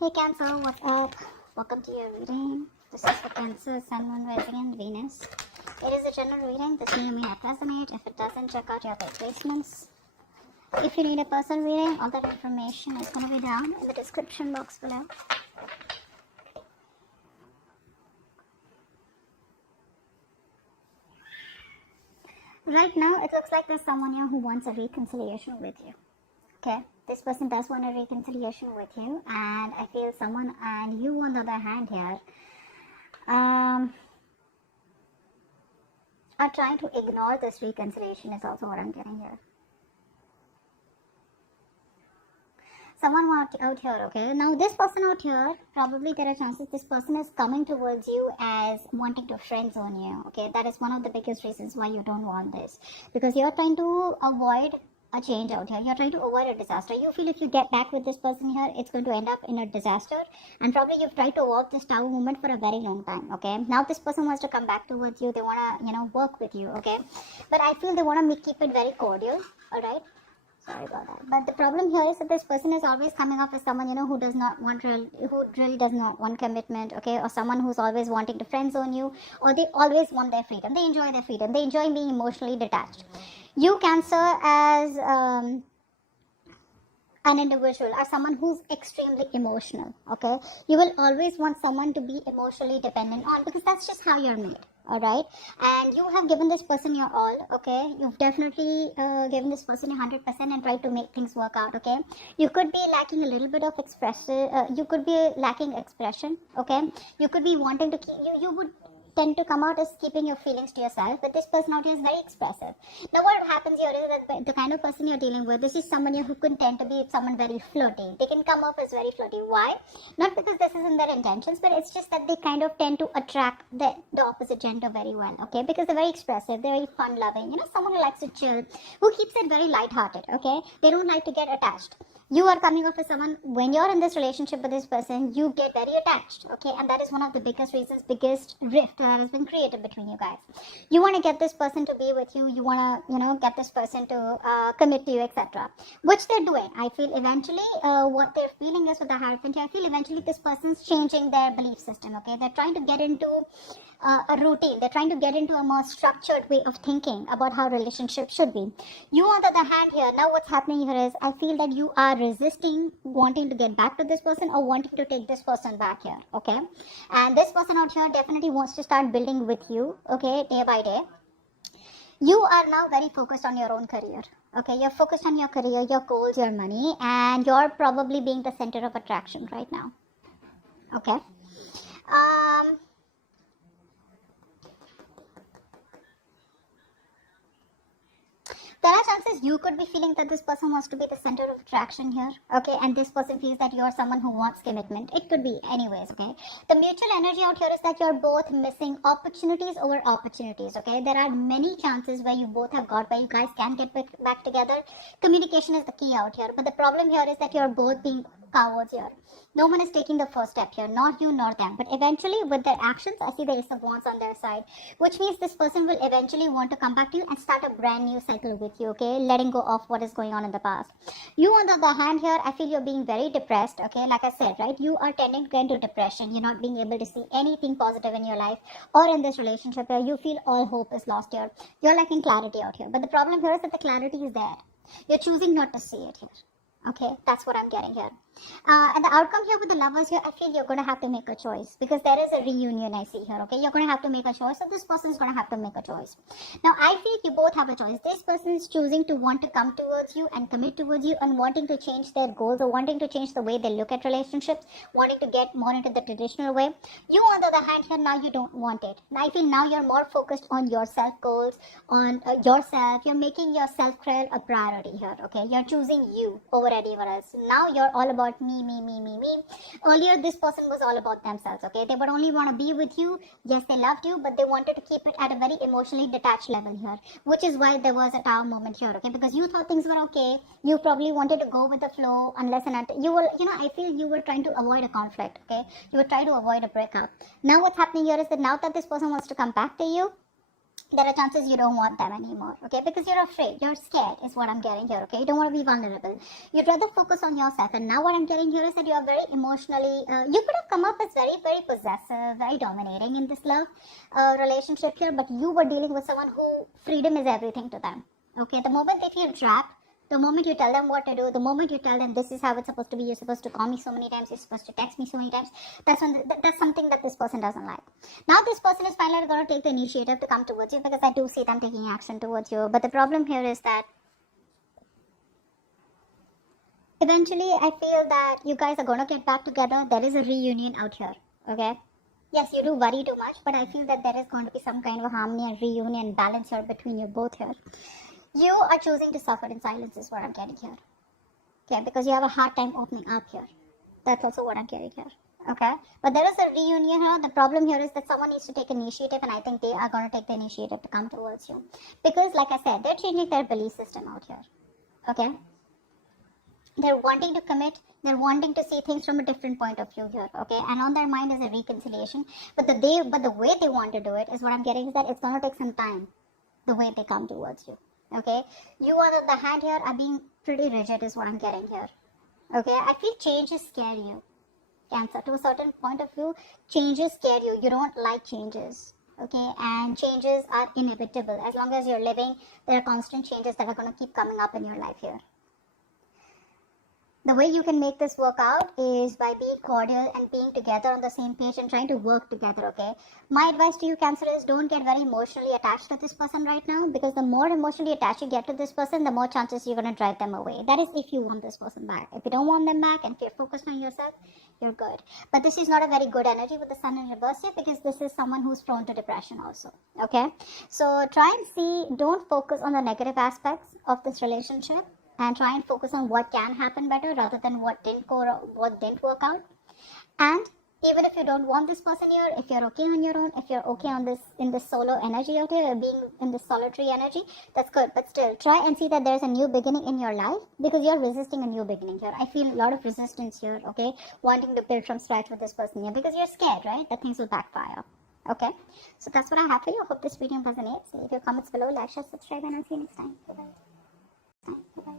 Hey Cancer, what's up? Welcome to your reading. This is for Cancer, Sun, Moon, Rising, and Venus. It is a general reading. This may or may not resonate. If it doesn't, check out your other placements. If you need a personal reading, all that information is going to be down in the description box below. Right now, it looks like there's someone here who wants a reconciliation with you. Okay, this person does want a reconciliation with you, and I feel someone and you on the other hand here are trying to ignore this reconciliation is also what I'm getting here. Someone out here, okay, now this person out here, probably there are chances this person is coming towards you as wanting to friend zone you. Okay, that is one of the biggest reasons why you don't want this, because you're trying to avoid a change out here. You're trying to avoid a disaster. You feel if you get back with this person here, it's going to end up in a disaster, and probably you've tried to avoid this Taro moment for a very long time. Okay, now this person wants to come back towards you. They want to work with you. Okay, but I feel they want to keep it very cordial. All right, sorry about that. But the problem here is that this person is always coming off as someone who does not want who really does not want commitment. Okay, or someone who's always wanting to friend zone you, or they always want their freedom. They enjoy their freedom. They enjoy being emotionally detached. You, Cancer, as an individual are someone who's extremely emotional. Okay, you will always want someone to be emotionally dependent on, because that's just how you're made. All right, and you have given this person your all. Okay, you've definitely given this person 100% and tried to make things work out. Okay, you could be lacking a little bit of expression. You could be lacking expression. Okay, you could be wanting to keep you would tend to come out as keeping your feelings to yourself, but this person out here is very expressive. Now what happens here is that the kind of person you're dealing with, this is someone who can tend to be someone very flirty. They can come off as very flirty. Why? Not because this isn't their intentions, but it's just that they kind of tend to attract the opposite gender very well. Okay, because they're very expressive, they're very fun loving, someone who likes to chill, who keeps it very light-hearted. Okay, they don't like to get attached. You are coming off as someone, when you're in this relationship with this person, you get very attached. Okay, and that is one of the biggest reasons, biggest rift that has been created between you guys. You want to get this person to be with you. You want to get this person to commit to you, etc., which they're doing. I feel eventually what they're feeling is with the Hierophant here, I feel eventually this person's changing their belief system. Okay, they're trying to get into a routine. They're trying to get into a more structured way of thinking about how relationships should be. You, on the other hand, here, now what's happening here is I feel that you are resisting wanting to get back to this person or wanting to take this person back here. Okay, and this person out here definitely wants to start building with you. Okay, day by day. You are now very focused on your own career. Okay, you're focused on your career, your goals, your money, and you're probably being the center of attraction right now. Okay. There are chances you could be feeling that this person wants to be the center of attraction here. Okay, and this person feels that you're someone who wants commitment. It could be anyways. Okay, the mutual energy out here is that you're both missing opportunities over opportunities. Okay, there are many chances where you both have got where you guys can get back together. Communication is the key out here, but the problem here is that you're both being cowards here. No one is taking the first step here, not you nor them. But eventually, with their actions, I see the Ace of Wands on their side, which means this person will eventually want to come back to you and start a brand new cycle with you. Okay, letting go of what is going on in the past. You, on the other hand, here, I feel you're being very depressed. Okay, like I said, right? You are tending to get into depression. You're not being able to see anything positive in your life or in this relationship where you feel all hope is lost here. You're lacking clarity out here. But the problem here is that the clarity is there. You're choosing not to see it here. Okay, that's what I'm getting here. And the outcome here with the Lovers here, I feel you're going to have to make a choice, because there is a reunion I see here. Okay, you're going to have to make a choice, so this person is going to have to make a choice. Now, I feel you both have a choice. This person is choosing to want to come towards you and commit towards you and wanting to change their goals or wanting to change the way they look at relationships, wanting to get more into the traditional way. You, on the other hand, here, now you don't want it. Now, I feel now you're more focused on your self goals, on yourself. You're making your self-care a priority here. Okay, you're choosing you over anyone else. Now you're all about me. Earlier, this person was all about themselves. Okay, they would only want to be with you. Yes, they loved you, but they wanted to keep it at a very emotionally detached level here, which is why there was a Tower moment here. Okay, because you thought things were okay. You probably wanted to go with the flow unless and until you were, I feel you were trying to avoid a conflict. Okay, you were trying to avoid a breakup. Now what's happening here is that now that this person wants to come back to you, there are chances you don't want them anymore, okay? Because you're afraid, you're scared is what I'm getting here, okay? You don't want to be vulnerable. You'd rather focus on yourself. And now what I'm getting here is that you are very emotionally, you could have come up as very, very possessive, very dominating in this love relationship here, but you were dealing with someone who freedom is everything to them, okay? The moment they feel trapped, the moment you tell them what to do, the moment you tell them this is how it's supposed to be, you're supposed to call me so many times, you're supposed to text me so many times, that's something that this person doesn't like. Now this person is finally going to take the initiative to come towards you, because I do see them taking action towards you. But the problem here is that eventually I feel that you guys are going to get back together. There is a reunion out here, okay? Yes, you do worry too much, but I feel that there is going to be some kind of harmony and reunion balance here between you both here. You are choosing to suffer in silence is what I'm getting here. Okay, because you have a hard time opening up here. That's also what I'm getting here. Okay, but there is a reunion here. The problem here is that someone needs to take initiative, and I think they are going to take the initiative to come towards you. Because like I said, they're changing their belief system out here. Okay, they're wanting to commit, they're wanting to see things from a different point of view here, okay? And on their mind is a reconciliation, but the way they want to do it is what I'm getting is that it's going to take some time, the way they come towards you. Okay, you on the other hand here are being pretty rigid is what I'm getting here. Okay, I feel changes scare you, Cancer. To a certain point of view, changes scare you. You don't like changes. Okay, and changes are inevitable. As long as you're living, there are constant changes that are going to keep coming up in your life here. The way you can make this work out is by being cordial and being together on the same page and trying to work together, okay? My advice to you, Cancer, is don't get very emotionally attached to this person right now, because the more emotionally attached you get to this person, the more chances you're going to drive them away. That is if you want this person back. If you don't want them back and if you're focused on yourself, you're good. But this is not a very good energy with the sun in reverse here, because this is someone who's prone to depression also, okay? So try and see, don't focus on the negative aspects of this relationship, and try and focus on what can happen better rather than what didn't work out. And even if you don't want this person here, if you're okay on your own, if you're okay on this in this solo energy out here, being in this solitary energy, that's good. But still, try and see that there's a new beginning in your life, because you're resisting a new beginning here. I feel a lot of resistance here, okay? Wanting to build from scratch with this person here, because you're scared, right? That things will backfire. Okay, so that's what I have for you. I hope this video resonates. Leave your comments below, like, share, subscribe, and I'll see you next time. Bye-bye. Bye-bye.